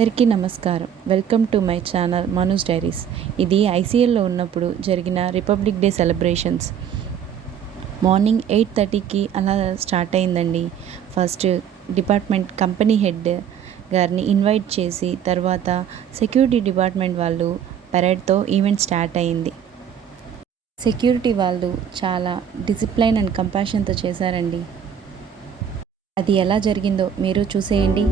అందరికీ నమస్కారం. Welcome to my channel మనూస్ diaries. ఇది ఐసీఎల్లో ఉన్నప్పుడు జరిగిన రిపబ్లిక్ డే సెలబ్రేషన్స్. మార్నింగ్ 8:30కి అలా స్టార్ట్ అయిందండి. ఫస్ట్ డిపార్ట్మెంట్ కంపెనీ హెడ్ గారిని ఇన్వైట్ చేసి తర్వాత సెక్యూరిటీ డిపార్ట్మెంట్ వాళ్ళు పెరేడ్తో ఈవెంట్ స్టార్ట్ అయింది. సెక్యూరిటీ వాళ్ళు చాలా డిసిప్లైన్ అండ్ కంపాషన్తో చేశారండి. అది ఎలా జరిగిందో మీరు చూసేయండి.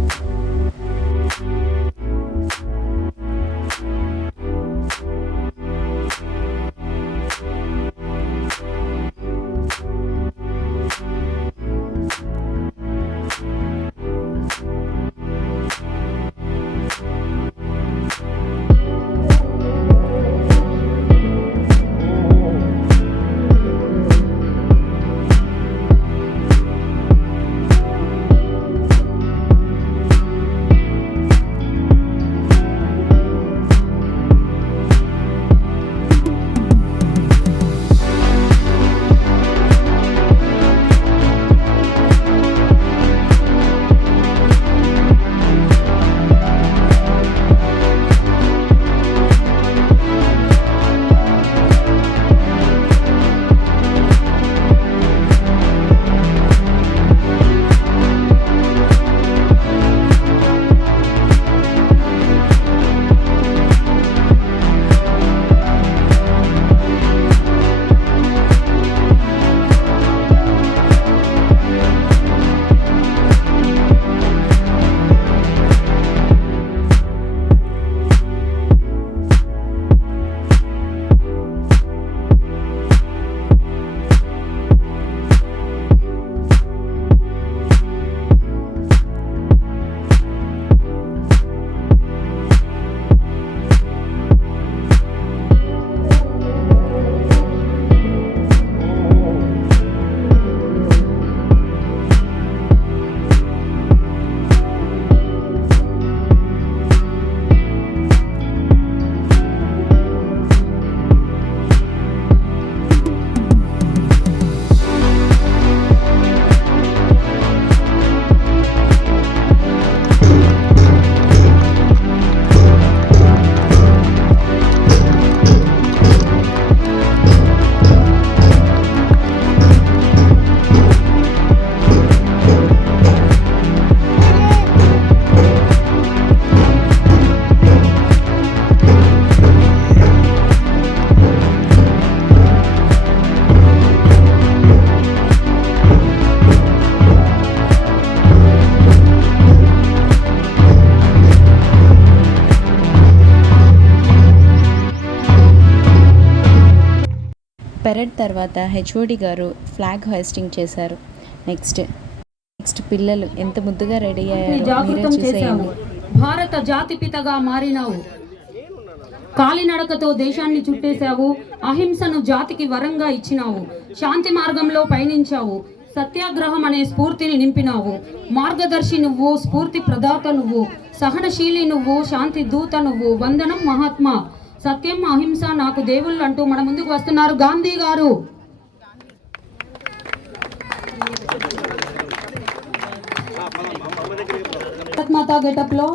పెరేడ్ తర్వాత హెచ్ఓడి గారు ఫ్లాగ్ హోస్టింగ్ చేశారు. నెక్స్ట్ పిల్లలు ఎంత ముద్దుగా రెడీ అయ్యారో మీరే చూసేయండి. భారత జాతిపితగా మారినావు, కాలినడకతో దేశాన్ని చుట్టేశావు, అహింసను జాతికి వరంగా ఇచ్చినావు, శాంతి మార్గంలో పయనించావు, సత్యాగ్రహం అనే స్ఫూర్తిని నింపినావు, మార్గదర్శి నువ్వు, స్ఫూర్తి ప్రదాత నువ్వు, సహనశీలి నువ్వు, శాంతి దూత నువ్వు, వందనం మహాత్మా, సత్యం అహింస నాకు దేవుళ్ళు అంటూ మన ముందుకు వస్తున్నారు గాంధీ గారు. మాతా గెటప్ లో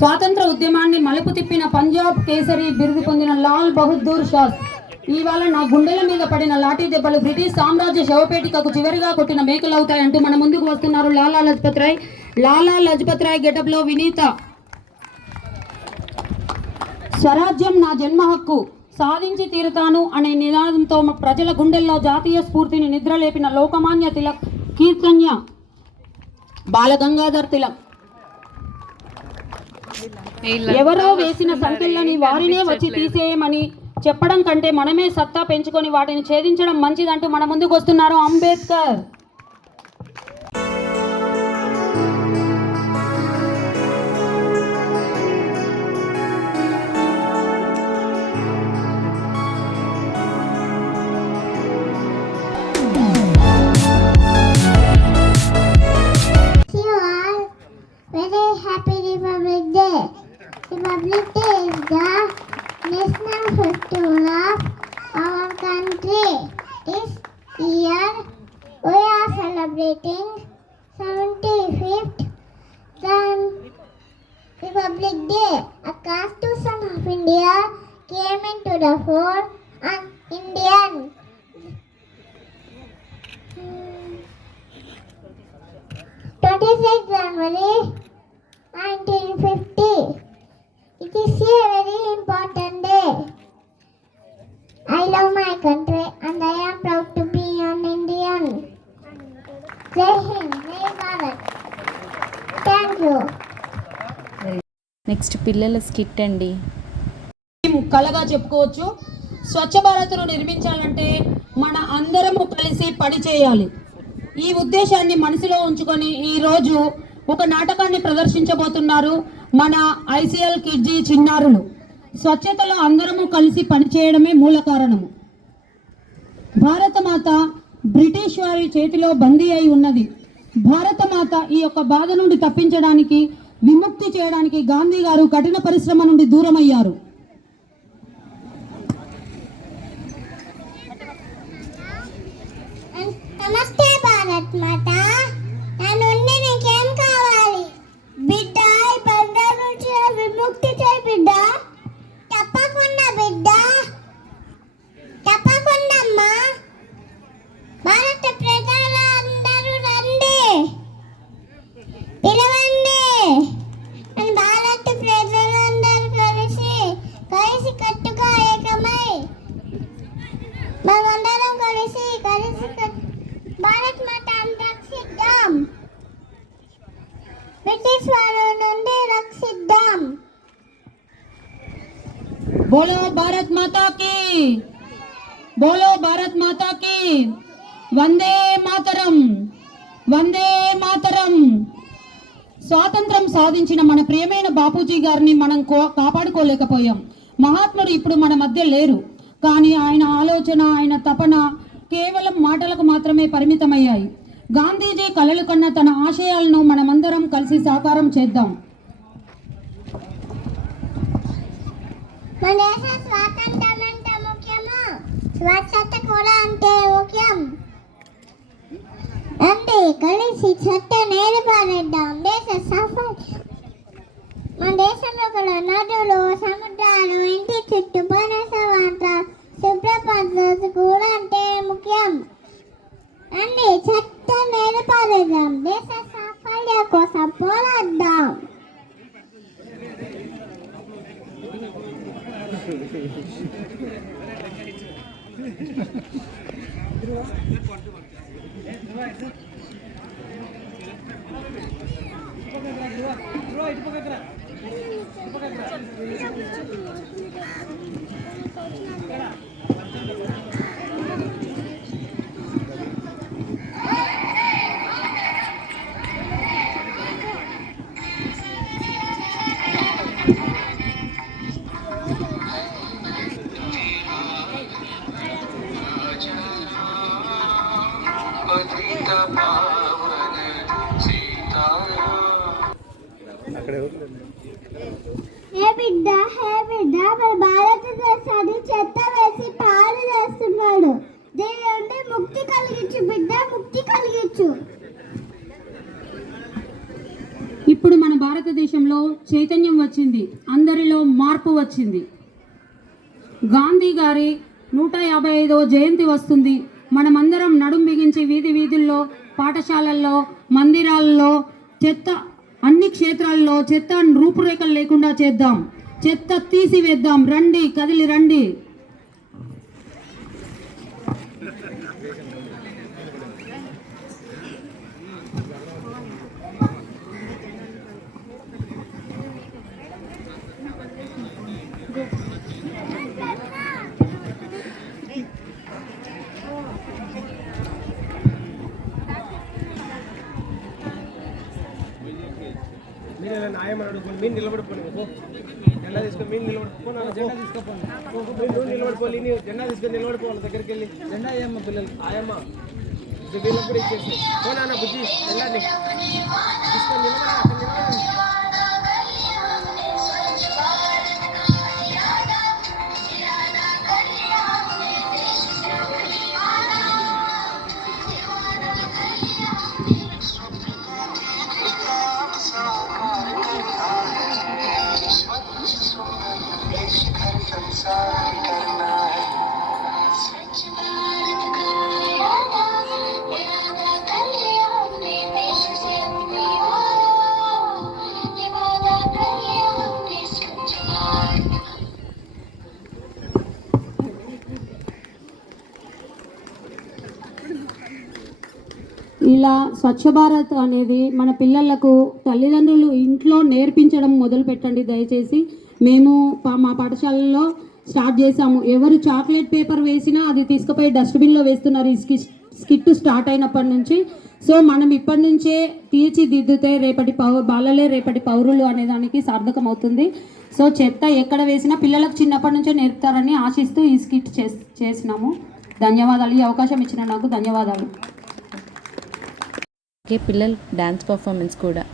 స్వాతంత్ర ఉద్యమాన్ని మలుపు తిప్పిన పంజాబ్ కేసరి బిరుదు పొందిన లాల్ బహదూర్ శాస్త్రి ఇవాళ నా గుండెల మీద పడిన లాఠీ దెబ్బలు బ్రిటిష్ సామ్రాజ్య శవపేటికకు చివరిగా కొట్టిన మేకలవుతాయంటూ మన ముందుకు వస్తున్నారు లాలా లజపత్ రాయ్ గెటప్ లో వినీత. స్వరాజ్యం నా జన్మ హక్కు, సాధించి తీరుతాను అనే నినాదంతో ప్రజల గుండెల్లో జాతీయ స్ఫూర్తిని నిద్రలేపిన లోకమాన్య తిలక్, కీర్తన్య బాలగంగాధర్ తిలక్. ఎవరో వేసిన సంఖ్యలని వారినే వచ్చి తీసేయమని చెప్పడం కంటే మనమే సత్తా పెంచుకొని వాటిని ఛేదించడం మంచిదంటూ మన ముందుకు వస్తున్నారు Ambedkar. Republic Day is the national festival of beautiful and Indian. 26th January 1950. It is a very important day. I love my country and I am proud to be an Indian. Jai Hind, Jai Bharat. Thank you. Next పిల్లల skit అండి. కళగా చెప్పుకోవచ్చు. స్వచ్ఛ భారత్ను నిర్మించాలంటే మన అందరము కలిసి పని చేయాలి. ఈ ఉద్దేశాన్ని మనసులో ఉంచుకొని ఈరోజు ఒక నాటకాన్ని ప్రదర్శించబోతున్నారు మన ఐసీఎల్ కిడ్జీ చిన్నారులు. స్వచ్ఛతలో అందరము కలిసి పనిచేయడమే మూల కారణము. భారతమాత బ్రిటిష్ వారి చేతిలో బందీ అయి ఉన్నది. భారతమాత ఈ యొక్క బాధ నుండి తప్పించడానికి, విముక్తి చేయడానికి గాంధీ గారు కఠిన పరిశ్రమ నుండి దూరమయ్యారు. నమస్తే భారత్ మాత. నా నుండి నీకేం కావాలి బిడ్డ? ఈ బంధం నుంచి విముక్తి చేయి బిడ్డ. తప్పకుండా బిడ్డ, తప్పకుండా అమ్మా. భారత ప్రజలందరూ రండి, పిలవండి. భారత ప్రజలందరూ కలిసి కట్టుగా ఏకమై మనమందరం కలిసి భారత్ మాతను రక్షిద్దాం. బ్రిటిష్ వారి నుండి రక్షిద్దాం. బోలో భారత్ మాతా కీ, బోలో భారత్ మాతా కీ. వందే మాతరం, వందే మాతరం. స్వాతంత్రం సాధించిన మన ప్రియమైన బాపూజీ గారిని మనం కాపాడుకోలేకపోయాం. మహాత్ముడు ఇప్పుడు మన మధ్య లేరు, కానీ ఆయన ఆలోచన, ఆయన తపన కేవలం మాటలకు మాత్రమే పరిమితమయ్యాయి. గాంధీజీ కలలు కన్న తన ఆశయాలను మనమందరం కలిసి సాకారం చేద్దాం. మన దేశ స్వాతంత్రం అంటే ముఖ్యము, స్వచ్ఛత కూడా అంతే ముఖ్యం. రండి కలిసి చెత్త నేర్పారేద్దాం. దేశ సఫర్. మన దేశంలో కూడా నదులు, సముద్రాలు, ఇంటి చుట్టూ పరిసరాల శుభ్రపరచడం కూడా అంటే ముఖ్యం. రండి చెత్త నేర్పారేద్దాం. దేశ సాఫల్యం కోసం పోరాడదాం. హే బిడ్డ, హే బిడ్డ, మన భారతదేశాన్ని చెత్త వేసి పాడు చేస్తున్నాడు. దీని నుండి ముక్తి కలిగించు బిడ్డ, ముక్తి కలిగించు. ఇప్పుడు మన భారతదేశంలో చైతన్యం వచ్చింది, అందరిలో మార్పు వచ్చింది. గాంధీ గారి 155వ జయంతి వస్తుంది. మనమందరం నడుం బిగించి వీధి వీధుల్లో, పాఠశాలల్లో, మందిరాల్లో, చెత్త అన్ని క్షేత్రాల్లో చెత్త రూపురేఖలు లేకుండా చేద్దాం. చెత్త తీసివేద్దాం. రండి, కదిలి రండి. మీరు నిలబడిపోయి జెండా తీసుకొని మీరు నిలబడిపో. జెండా తీసుకోపోండి. మీరు నిలబడిపోయి జెండా తీసుకొని నిలబడిపోవాలి. దగ్గరికి వెళ్ళి జెండా అయ్యమ్మ పిల్లలు ఆయమ్మ వీళ్ళకి కూడా ఇచ్చేసి పోనా బుజ్జి జెండాని తీసుకొని నిలబడి. संसार ఇలా స్వచ్ఛ భారత్ అనేది మన పిల్లలకు తల్లిదండ్రులు ఇంట్లో నేర్పించడం మొదలు పెట్టండి దయచేసి. మేము మా పాఠశాలలో స్టార్ట్ చేసాము. ఎవరు చాక్లెట్ పేపర్ వేసినా అది తీసుకుపోయి డస్ట్బిన్లో వేస్తున్నారు ఈ స్కిట్ స్టార్ట్ అయినప్పటి నుంచి. సో మనం ఇప్పటి నుంచే తీర్చిదిద్దితే బాలలే రేపటి పౌరులు అనే దానికి సార్థకం అవుతుంది. సో చెత్త ఎక్కడ వేసినా పిల్లలకు చిన్నప్పటి నుంచే నేర్పుతారని ఆశిస్తూ ఈ స్కిట్ చేసినాము. ధన్యవాదాలు. ఈ అవకాశం ఇచ్చిన నాకు ధన్యవాదాలు. అలాగే పిల్లల డ్యాన్స్ పర్ఫార్మెన్స్ కూడా.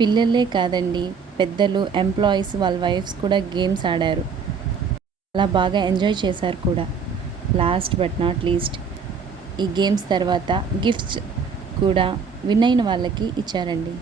పిల్లలే కాదండి, పెద్దలు, ఎంప్లాయీస్, వాళ్ళ వైఫ్స్ కూడా గేమ్స్ ఆడారు. చాలా బాగా ఎంజాయ్ చేశారు కూడా. లాస్ట్ బట్ నాట్ లీస్ట్, ఈ గేమ్స్ తర్వాత గిఫ్ట్స్ కూడా విన్ అయిన వాళ్ళకి ఇచ్చారండి.